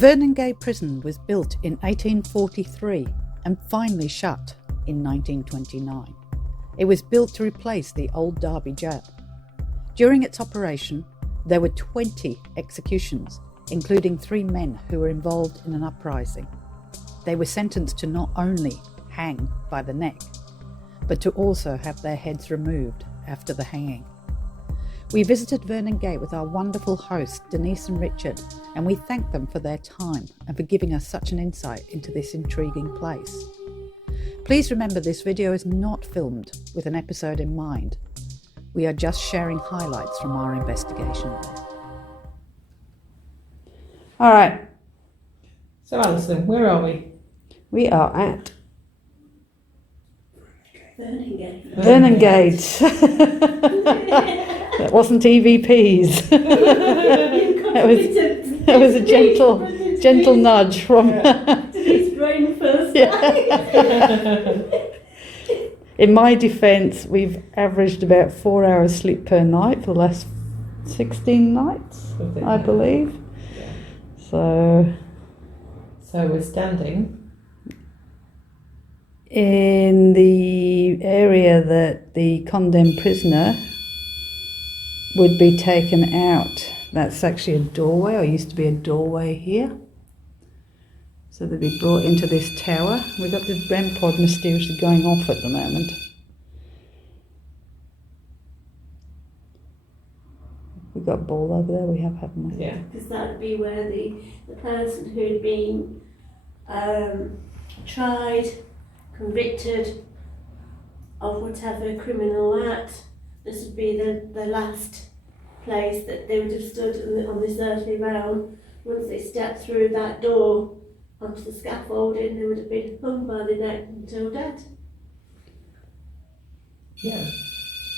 Vernon Gate Prison was built in 1843 and finally shut in 1929. It was built to replace the old Derby Gaol. During its operation, there were 20 executions, including 3 men who were involved in an uprising. They were sentenced to not only hang by the neck, but to also have their heads removed after the hanging. We visited Vernon Gate with our wonderful hosts, Denise and Richard, and we thank them for their time and for giving us such an insight into this intriguing place. Please remember this video is not filmed with an episode in mind. We are just sharing highlights from our investigation there. All right. So Alison, where are we? We are at Vernon Gate. Vernon Gate. That wasn't EVPs. that was a gentle nudge from Denise brain first. In my defence, we've averaged about 4 hours sleep per night for the last 16 nights, I believe. Yeah. So we're standing in the area that the condemned prisoner would be taken out. That's actually a doorway, or used to be a doorway here. So they'd be brought into this tower. We've got the REM pod mysteriously going off at the moment. We've got a ball over there, we have, haven't we? Yeah. Because that would be where the person who'd been tried, convicted of whatever criminal act, this would be the last place that they would have stood on this earthly realm. Once they stepped through that door onto the scaffolding, they would have been hung by the neck until dead. Yeah.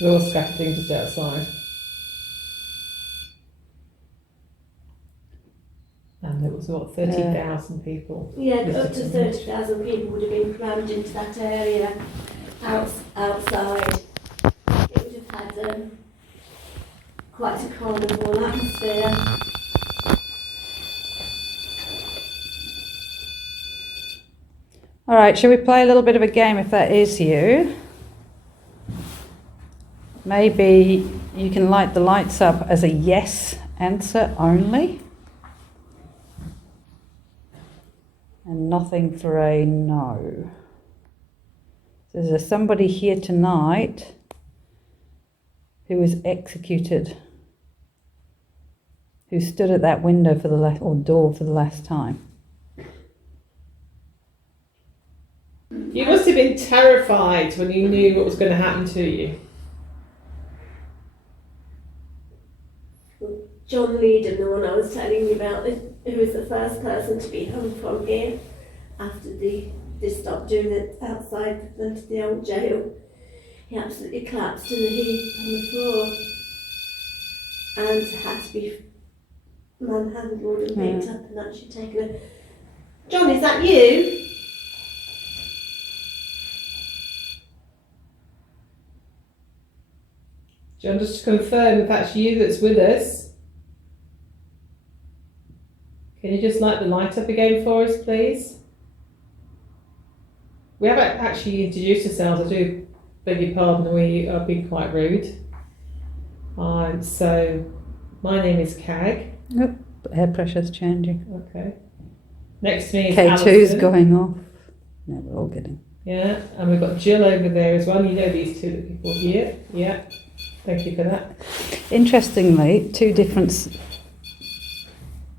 They're all scaffolding just outside. And there was, 30,000 people? Yeah, up to 30,000 people would have been crammed into that area outside. It would have had quite a carnival atmosphere. All right, shall we play a little bit of a game if that is you? Maybe you can light the lights up as a yes answer only. And nothing for a no. So is there somebody here tonight who was executed, who stood at that window for the or door for the last time? You must have been terrified when you knew what was going to happen to you. John Leedon, the one I was telling you about, who was the first person to be hung from here after they stopped doing it outside the old jail. He absolutely collapsed in the heap on the floor and had to be manhandled and picked up and actually taken. John, is that you? John, just to confirm if that's you that's with us. Can you just light the light up again for us, please? We haven't actually introduced ourselves. I do beg your pardon, we are being quite rude. So, my name is Cag. Yep, air pressure's changing. Okay. Next to me is K2's Alison. going off. No, we're all getting. Yeah, and we've got Jill over there as well. You know these two people here. Yeah, thank you for that. Interestingly, two different.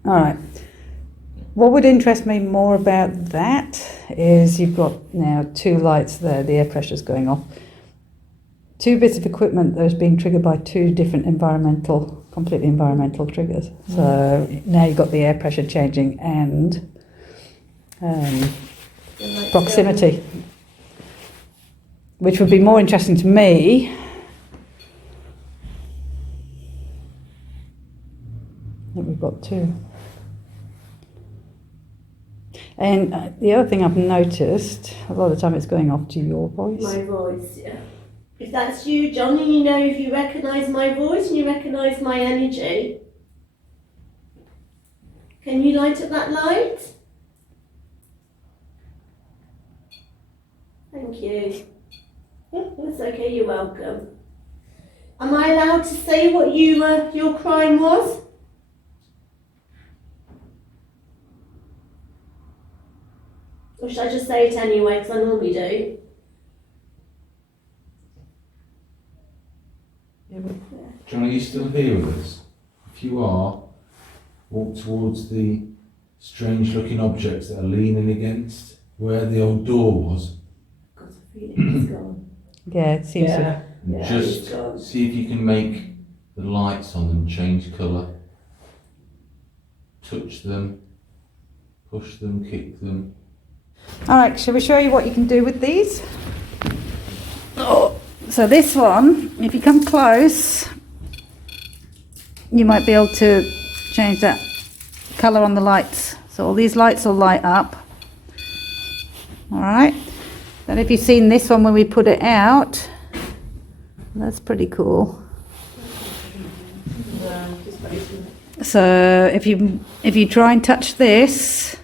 All right. What would interest me more about that is you've got now 2 lights there, the air pressure's going off. 2 bits of equipment that has been triggered by 2 different completely environmental triggers. So now you've got the air pressure changing and proximity, which would be more interesting to me. That we've got 2. And the other thing I've noticed, a lot of the time it's going off to your voice. My voice, yeah. If that's you, Johnny, you know, if you recognise my voice and you recognise my energy. Can you light up that light? Thank you. That's okay, you're welcome. Am I allowed to say what your crime was? Or should I just say it anyway, because I normally do? John, are you still here with us? If you are, walk towards the strange looking objects that are leaning against where the old door was. God, I feel it's gone. Yeah, it seems to. Yeah, Just it's gone. see if you can make the lights on them change colour. Touch them, push them, kick them. All right, shall we show you what you can do with these? Oh, so this one, if you come close, you might be able to change that colour on the lights. So all these lights will light up. All right. Then if you've seen this one when we put it out, that's pretty cool. So if you try and touch this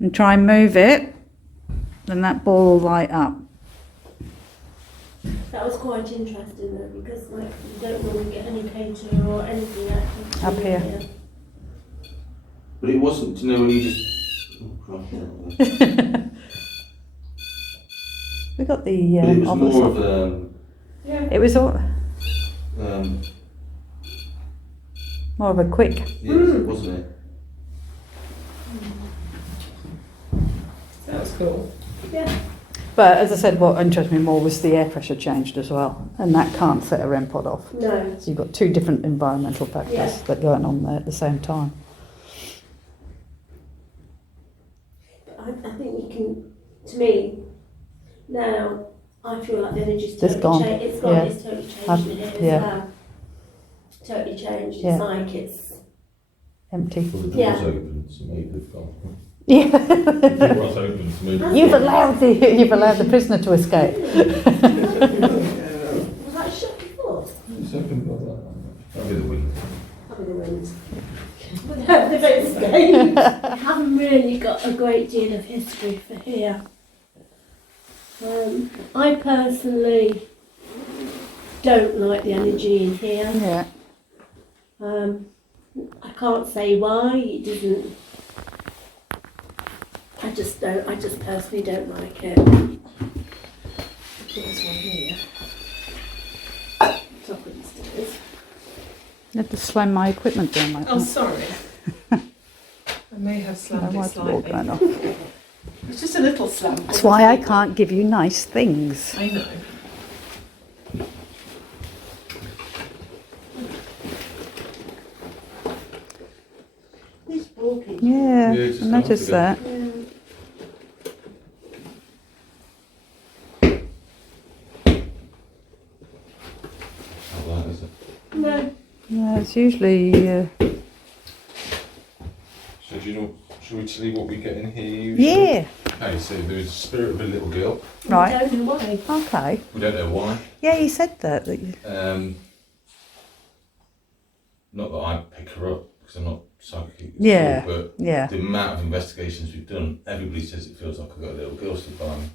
and try and move it, then that ball will light up. That was quite interesting though, because like you don't normally get any painter or anything Up here. But it wasn't, you know, when you just. Oh, Christ. We got the But it was others more up. of It was all, more of a quick. yes, wasn't it? That was cool. Yeah. But as I said, what interested me more was the air pressure changed as well, and that can't set a REM pod off. No. So you've got two different environmental factors Yeah. that are going on there at the same time. But I think you can, to me, now I feel like the energy's It's totally gone. changed. It's gone, Yeah. it's totally changed I've- in here yeah. as well. Totally changed. Yeah. It's like it's Empty. Well, the door's Yeah. open, so maybe they've gone. Yeah. The door's open, so maybe. You've allowed the prisoner to escape. was that shut before? It's open by that. That'll be the wind. Probably the wind. Without the bit escape. I haven't really got a great deal of history for here. I personally don't like the energy in here. Yeah. I can't say why. It doesn't. I just don't. I just personally don't like it. There's one here. Top of the stairs. You have to slam my equipment down like Oh, that. sorry. I may have I slammed know it why it's all slightly. going off. It's just a little slam. That's why I can't give you nice things. I know. This walking. Yeah, Yeah, it's I just noticed that. comfortable. Not that, is it? No. Yeah, it's usually. So do you know, shall we tell you what we get in here usually? Yeah. Okay, so there's a spirit of a little girl. Right. I don't know why. Okay. We don't know why. Yeah, you said that. You, Not that I pick her up, because I'm not psychic. at Yeah. all, but yeah. the amount of investigations we've done, everybody says it feels like I've got a little girl stood by me.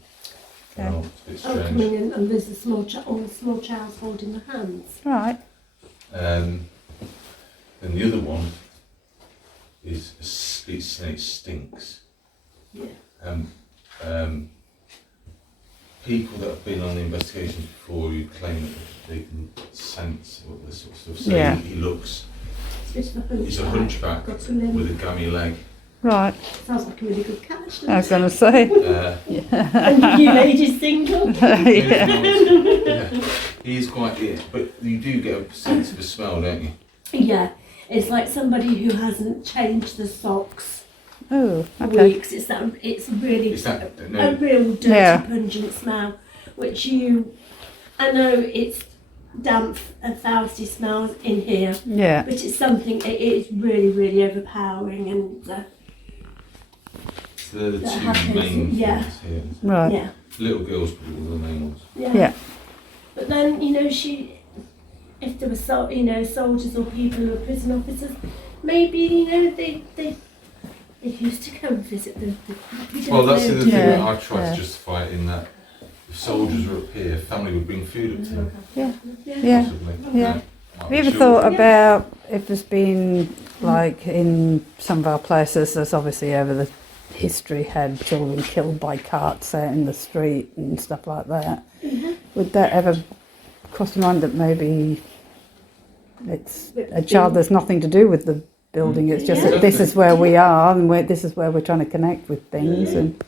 Yeah. Oh, it's a Oh, bit coming strange. in, and there's a small all the small child's holding the hands. Right. Then the other one is it stinks. Yeah. People that have been on the investigations before who claim that they can sense what this sort of stuff. So Yeah. he looks, It's a hunchback. he's a hunchback Got some limb. with a gammy leg. Right. Sounds like a really good catch. I was going to say. And you ladies single. Yeah. He's quite it, but you do get a sense of a smell, don't you? Yeah, it's like somebody who hasn't changed the socks Oh, for okay. weeks. It's really Is that a no? real dirty, Yeah. pungent smell, which I know it's damp and foulty smells in here, Yeah. but it's something. It is really, really overpowering, and So they're the that two happens, main yeah. things here. Right. yeah, Little girls probably one of the main ones. yeah. Yeah. But then if there were soldiers or people who were prison officers, maybe, you know, they used to come and visit the we don't Well, that's know, the other do thing we? that I try to justify it in that if soldiers were up here, family would bring food up to them. Yeah. Possibly. Yeah. Might Have be you ever children. thought about if there's been, like in some of our places, there's obviously over the history had children killed by carts out in the street and stuff like that. Would that ever cross your mind that maybe it's a child that's nothing to do with the building, it's just that this is where we are and this is where we're trying to connect with things? And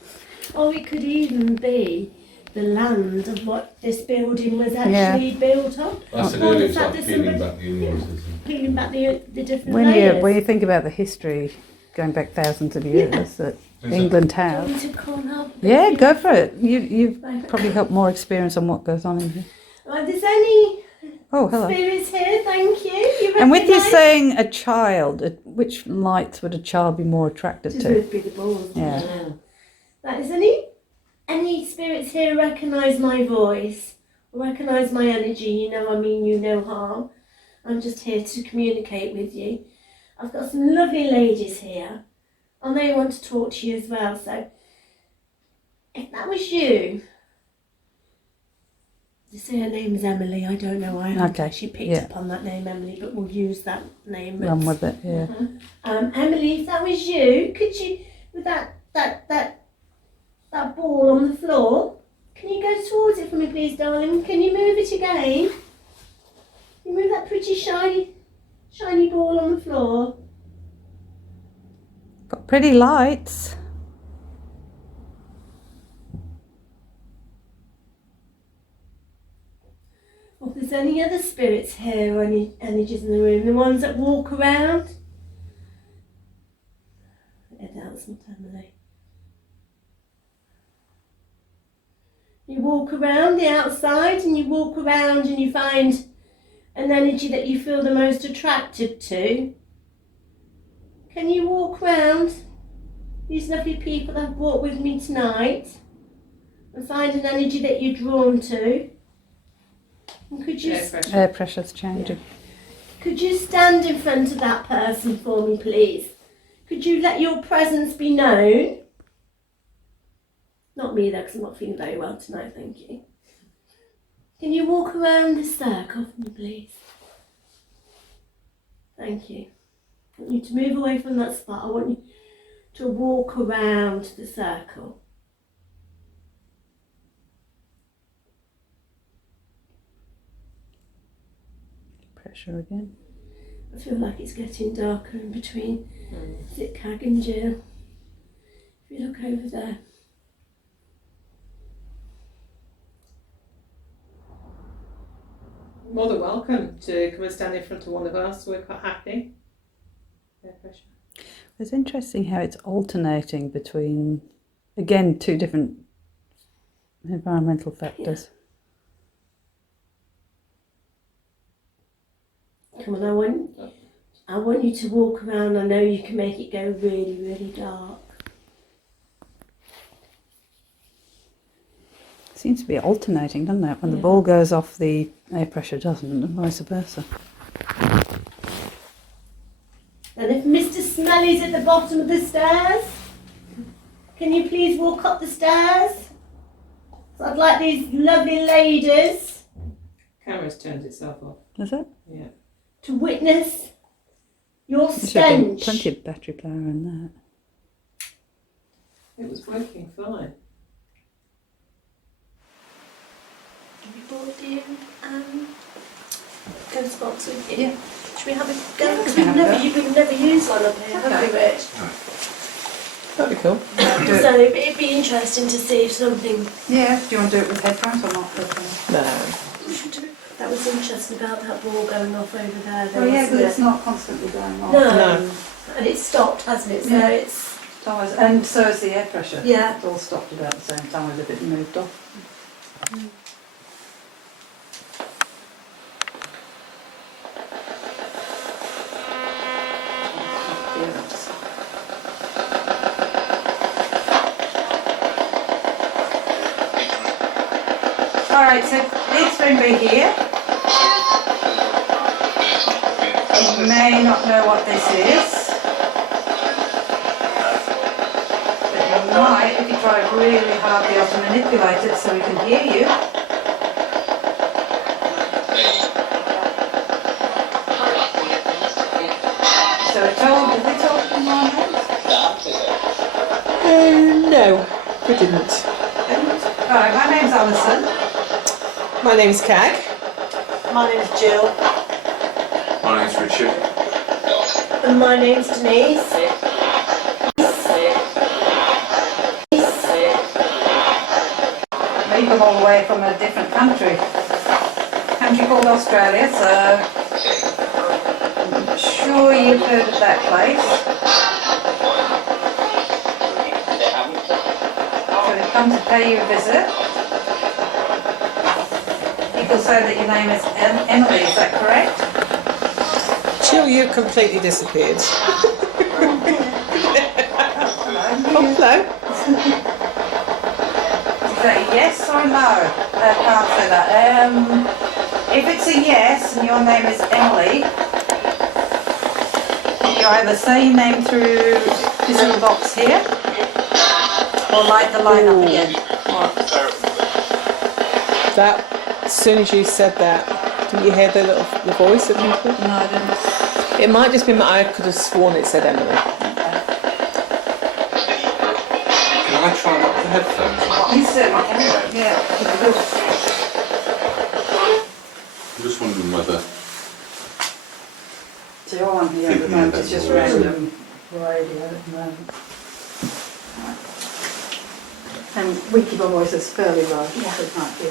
Or it could even be the land of what this building was actually built on. I said Or earlier, the it's fact like that peeling somebody- back the onions, isn't it? peeling back the different when layers. you think about the history going back thousands of years that Is England Do you have. want me to call up? Yeah, go for it. You've Right. probably got more experience on what goes on in here. There's any Oh, hello. spirits here, thank you. And with you recognise- saying a child, which lights would a child be more attracted Just to? would be the balls. Yeah. Right, is any spirits here recognise my voice? Or recognise my energy? You know I mean you no harm. I'm just here to communicate with you. I've got some lovely ladies here. And they want to talk to you as well, so if that was you, you say her name's Emily, I don't know why I haven't Okay, actually picked yeah. up on that name Emily, but we'll use that name. Run with it, yeah. Emily, if that was you, could you, with that ball on the floor, can you go towards it for me, please, darling? Can you move it again? You move that pretty shiny ball on the floor. Got pretty lights. Or if there's any other spirits here or any energies in the room, the ones that walk around. Announcement, Emily. You walk around the outside and you walk around and you find an energy that you feel the most attracted to. Can you walk around these lovely people that have walked with me tonight and find an energy that you're drawn to? And could you Air pressure's changing. could you stand in front of that person for me, please? Could you let your presence be known? Not me though, because I'm not feeling very well tonight, thank you. Can you walk around this circle for me, please? Thank you. I want you to move away from that spot. I want you to walk around the circle. Pressure again. I feel like it's getting darker in between. Is it Cag and Jill? If you look over there. More than welcome to come and stand in front of one of us. We're quite happy. No pressure. It's interesting how it's alternating between, again, two different environmental factors. Come on, I want you to walk around. I know you can make it go really, really dark. Seems to be alternating, doesn't it? When the ball goes off, the air pressure doesn't, and vice versa. And if Mr. Smelly's at the bottom of the stairs, can you please walk up the stairs? So I'd like these lovely ladies Camera's turned itself off. Is it? Yeah. to witness your There should be stench. plenty of battery power in that. It was working fine. Have you brought the ghost box with you? Yeah. Should we have a go? Because can have we've never used one up here, have we, Rich? That'd be cool. So it'd be interesting to see if something. Yeah, do you want to do it with headphones or not? No. That was interesting about that ball going off over there. Oh yeah, wasn't but it's it? not constantly going off. No. And it's stopped, hasn't it? So Yeah. it's. It's always, and so is the air pressure. Yeah. It's all stopped about the same time as if it moved off. Alright, so it's going to be here. You may not know what this is, but you might if you try really hard be able to manipulate it so we can hear you. So we're told, did we talk in our names? No, we didn't. Alright, my name's Alison. My name's Kag. My name's Jill. My name's Richard. And my name's Denise. We come all the way from a different country called Australia, so I'm sure you've heard of that place. So we've come to pay you a visit. People say that your name is Emily, is that correct? Jill, you completely disappeared. Oh, hello. Is that a yes or a no? I can't say that. If it's a yes and your name is Emily, you either say your name through this little box here, or light the line up again. That, as soon as you said that, didn't you hear the voice of people? No, I didn't. It might just be I could have sworn it said Emily. Can I try not the headphones? You certainly can. Yeah. I'm just wondering whether... So you're on here at the moment, it's just random radio at the moment. And we keep our voices fairly low, so it might be.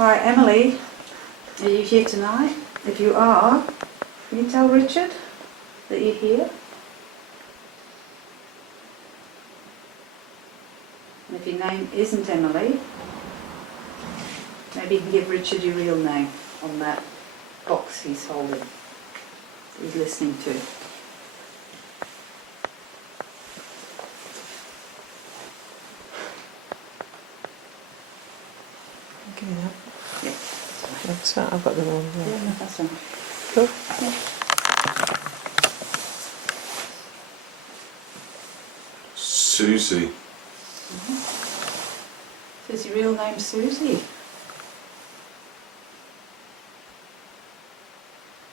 Alright, Emily, are you here tonight? If you are, can you tell Richard that you're here? And if your name isn't Emily, maybe you can give Richard your real name on that box he's holding, he's listening to. Okay, yeah. Yeah. That's right, I've got them on. Yeah, no, that's fine. Cool. Susie. So is your real name Susie?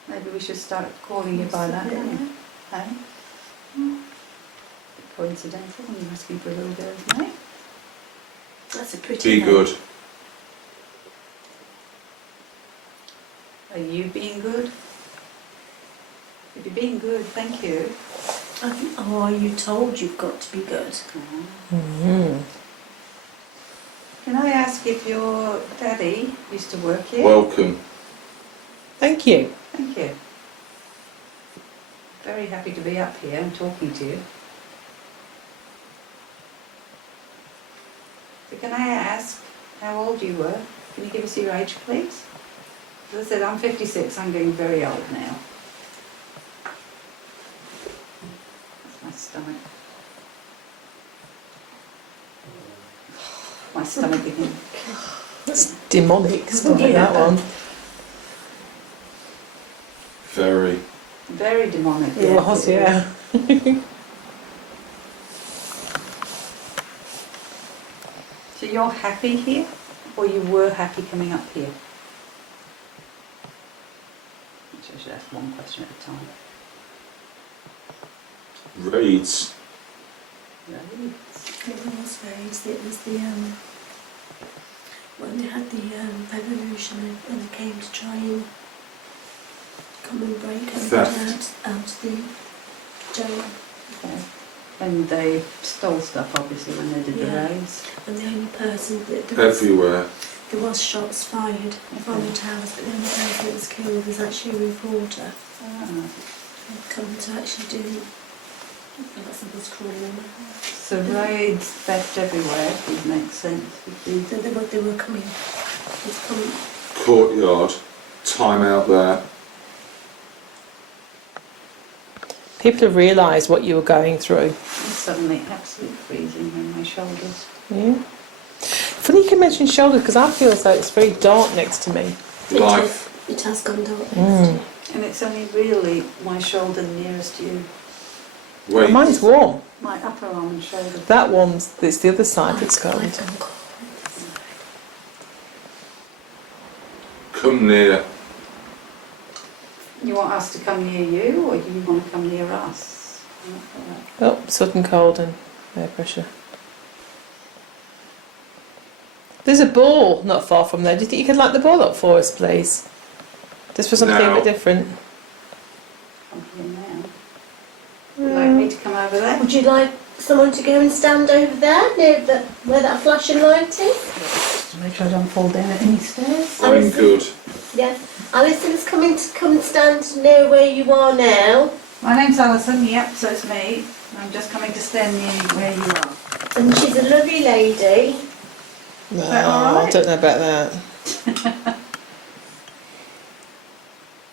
Maybe we should start calling you by that name. Hey? Coincidental, you must be a little girl's name. That's a pretty Be name. good. Are you being good? If you're being good, thank you. Oh, are you told you've got to be good? Mm-hmm. Can I ask if your daddy used to work here? Welcome. Thank you. Thank you. Very happy to be up here and talking to you. So can I ask how old you were? Can you give us your age, please? As I said, I'm 56, I'm getting very old now. That's my stomach. My stomach again. That's demonic stuff, that one. Very. Very demonic. It was, yeah. So you're happy here? Or you were happy coming up here? Actually, I should ask one question at a time. Raids. Right. It was raids. It was the when they had the revolution and they came to try and come and break everything out of the jail. Okay. And they stole stuff, obviously, when they did the Yeah. raids. And the only person that Everywhere. there was shots fired from the towers, but the only person that was killed was actually a reporter. Ah. They'd come to actually do. I think that's something's crawling. So raids, theft everywhere, would make sense. So they were coming. It's coming. Courtyard. Time out there. People have realised what you were going through. It's suddenly absolutely freezing in my shoulders. Yeah. Funny you can mention shoulders because I feel as though it's very dark next to me. Life. It has gone dark. And it's only really my shoulder nearest you. Wait. Mine's warm. My upper arm and shoulder. That one's, it's the other side that's cold. Come near. You want us to come near you, or do you want to come near us? Oh, sudden cold and air pressure. There's a ball not far from there. Do you think you could light the ball up for us, please? Just for something a bit different. Come here now. Would you like me to come over there? Would you like someone to go and stand over there, near where that flashing light is? Just make sure I don't fall down any stairs. I'm good. Yeah. Alison's coming to come and stand near where you are now. My name's Alison, yep, so it's me. I'm just coming to stand near where you are. And she's a lovely lady. No, that all right? I don't know about that.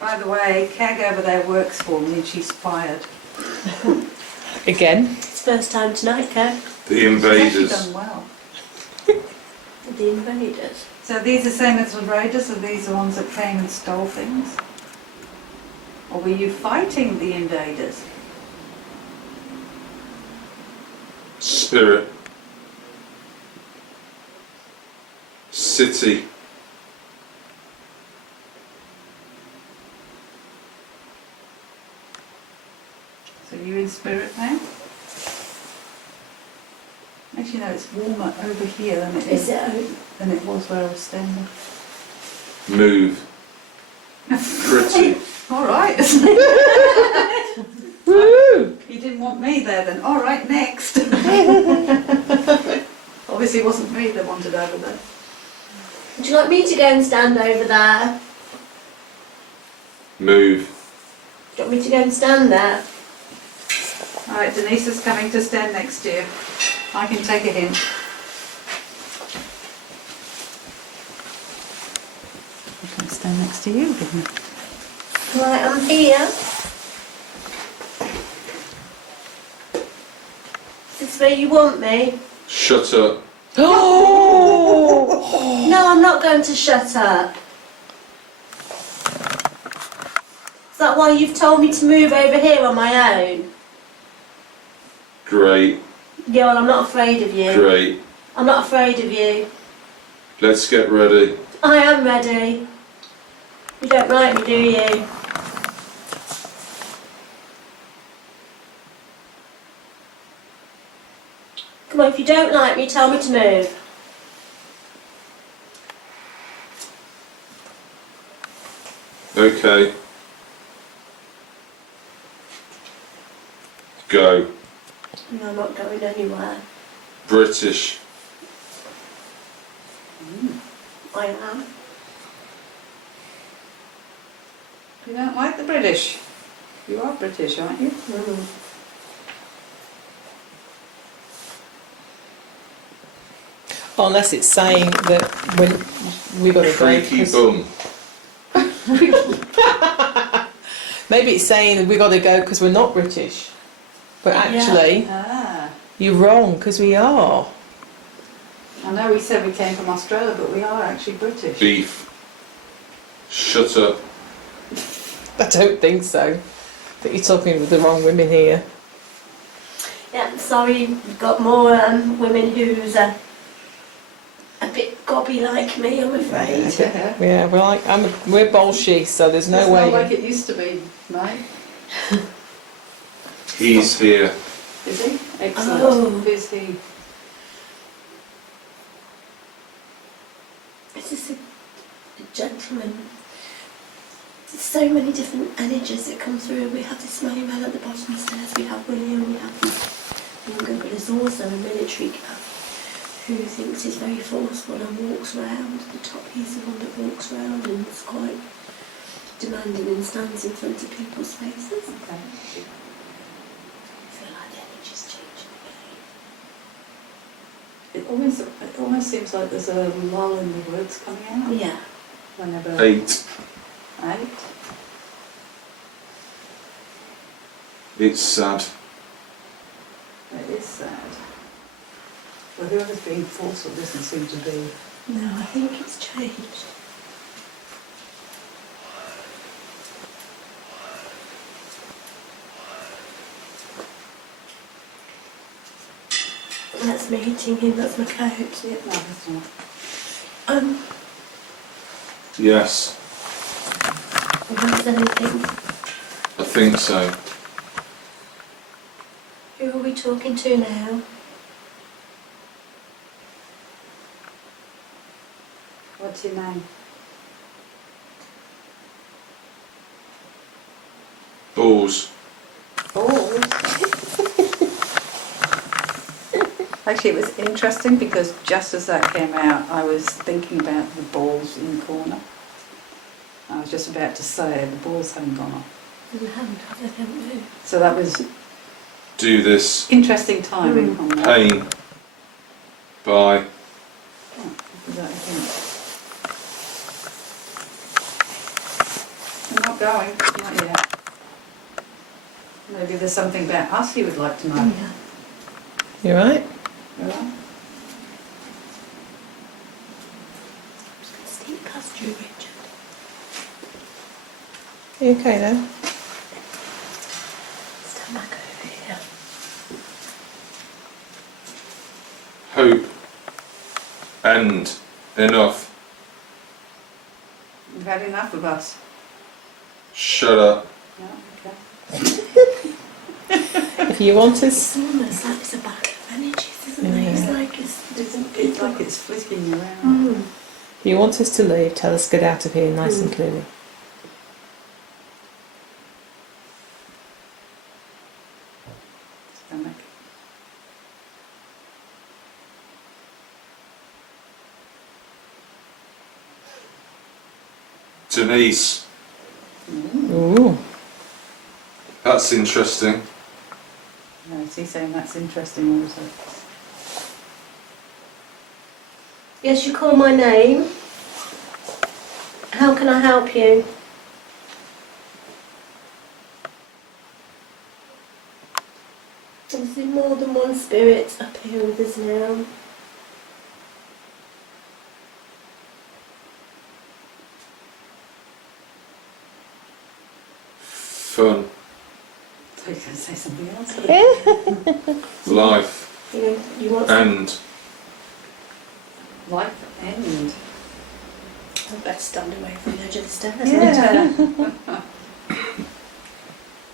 By the way, Kag over there works for me and she's fired. Again? It's first time tonight, Kev. The She's invaders. done well. The invaders. So these are same as the raiders, or these are ones that came and stole things? Or were you fighting the invaders? Spirit. City. So you're in spirit now? Actually, no, it's warmer over here than it Is it? than it was where I was standing. Move. Pretty. All right. Woo! You didn't want me there then. All right, next. Obviously, it wasn't me that wanted over there. Would you like me to go and stand over there? Move. Do you want me to go and stand there? All right, Denise is coming to stand next to you. I can take a hint. I can stand next to you, didn't I? Right, I'm here. Is this where you want me? Shut up. Oh! No, I'm not going to shut up. Is that why you've told me to move over here on my own? Great. Yeah, well, I'm not afraid of you. Great. I'm not afraid of you. Let's get ready. I am ready. You don't like me, do you? Come on, if you don't like me, tell me to move. Okay. Go. No, I'm not going anywhere. British. I am. You don't like the British? You are British, aren't you? Unless it's saying that we've got to go. Freaky bum. Maybe it's saying we've got to go because we're not British. But actually, Ah. you're wrong because we are. I know we said we came from Australia, but we are actually British. Beef. Shut up. I don't think so. I think you're talking with the wrong women here. Yeah, sorry, you've got more women who's a bit gobby like me, I'm afraid. Yeah, we're Bolshie, so there's no It's way. not like it used to be, right? He's here. Is he? Excellent. Oh. Who's he? It's just a gentleman. There's so many different energies that come through. We have this man at the bottom stairs, we have William, we have the younger, but there's also a military guy who thinks he's very forceful and walks around. At the top, he's the one that walks around and is quite demanding and stands in front of people's faces. Okay. I feel like the energy's changing It almost seems like there's a lull in the words coming out. again. Yeah. Whenever. 8. 8. It's sad. It is sad. Well, whoever's being forceful doesn't seem to be. No, I think it's changed. That's me hitting him, that's Mcleod. Yeah, no, that's not. Yes, Is there anything? I think so. Who are we talking to now? What's your name? Balls. Balls. Actually, it was interesting because just as that came out, I was thinking about the balls in the corner. I was just about to say the balls hadn't gone off. We haven't moved. So that was Do this interesting timing on that. pain by Oh, is that a hint? I'm not going, not yet. Maybe there's something about us you would like to know. Yeah. You right? You all right? I'm just going to sneak past you, Richard. You okay then? Stand back over here. hope and enough. You've had enough of us. Shut up. Yeah, okay. If you want us, It's almost like it's a battle of energies, isn't it? It's like It's like it's flipping you around. Mm. if you want us to leave, tell us get out of here nice and clearly. Stomach. Denise, Ooh. that's interesting. No, is he saying that's interesting also? Yes, you call my name. How can I help you? Is there more than one spirit up here with us now? Fun, So you can say something else. life, You want some? and Life end. I'd better stand away from the edge of the stairs. Yeah.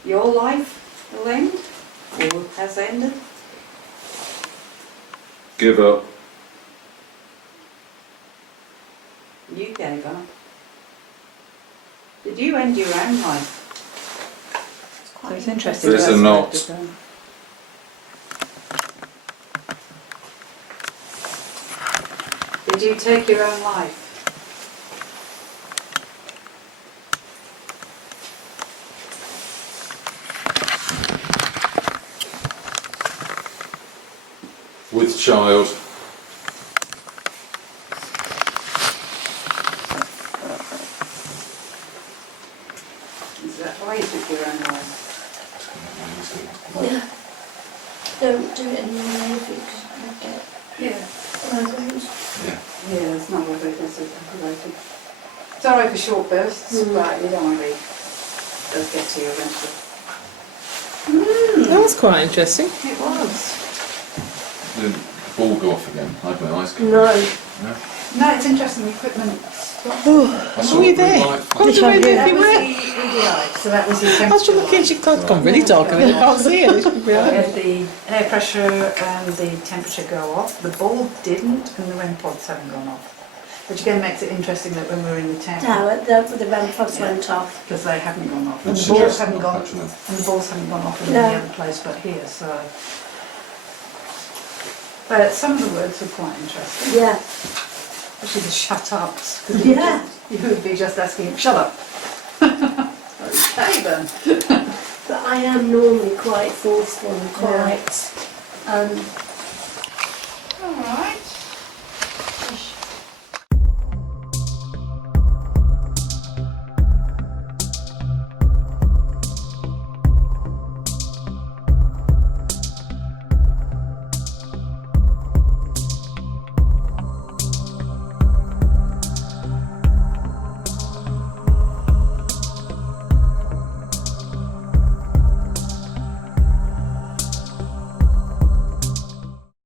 Your life will end, or has ended. give up. You gave up. Did you end your own life? So it's interesting. There's that's a what knot. you've done. Did you take your own life? With child. Is that why you took your own life? Yeah. Don't do it anymore if you get Yeah. migraines. Yeah, it's not worth it, is it? Related. It's alright for short bursts, but you don't want to be. Does get to you eventually. That was quite interesting. It was. The ball go off again. I had my eyes covered. No. No, it's interesting. The equipment. I saw Were you it there? with life. What did you mean That if you was were? the EDI, so that was the I was temperature looking, line. she's gone really dark and I can't see it. We had the air pressure and the temperature go off. The ball didn't, and the REM pods haven't gone off. Which again makes it interesting that when we were in the town, The REM pods went off. because they haven't gone off, and That's the balls interesting, haven't gone, actually. and the balls haven't gone off in No. any other place but here. So, but some of the words were quite interesting. Yeah. Especially the shut ups. 'cause Yeah. You would be just asking, shut up. Okay then. But I am normally quite forceful and quite